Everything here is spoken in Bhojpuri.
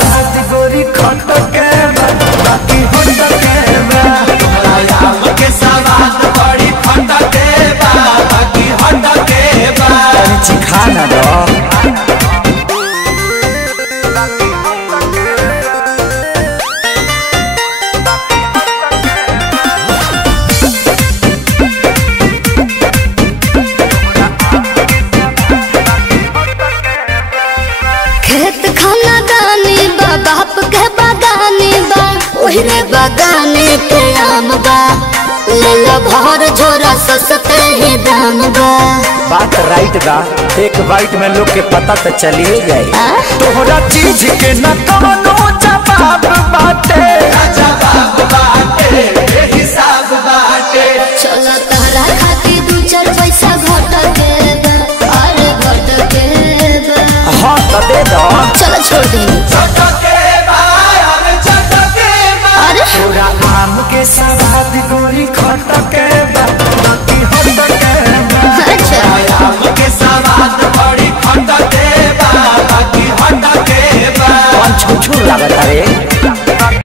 सवाद गोरी खट के बाकी होट के तोहरा आम के सवाद बड़ी खट के बाकी हट के चिखा ना दो। खेत खाना गानी बा बाप के बागानी बा ओहरे बागाने के आम बा ले लो भर झोरा सस्ते ही दाम बा। बात राइट बा, एक बाइट में लोग के पता तो चलिए जाए। तोहरा चीज के न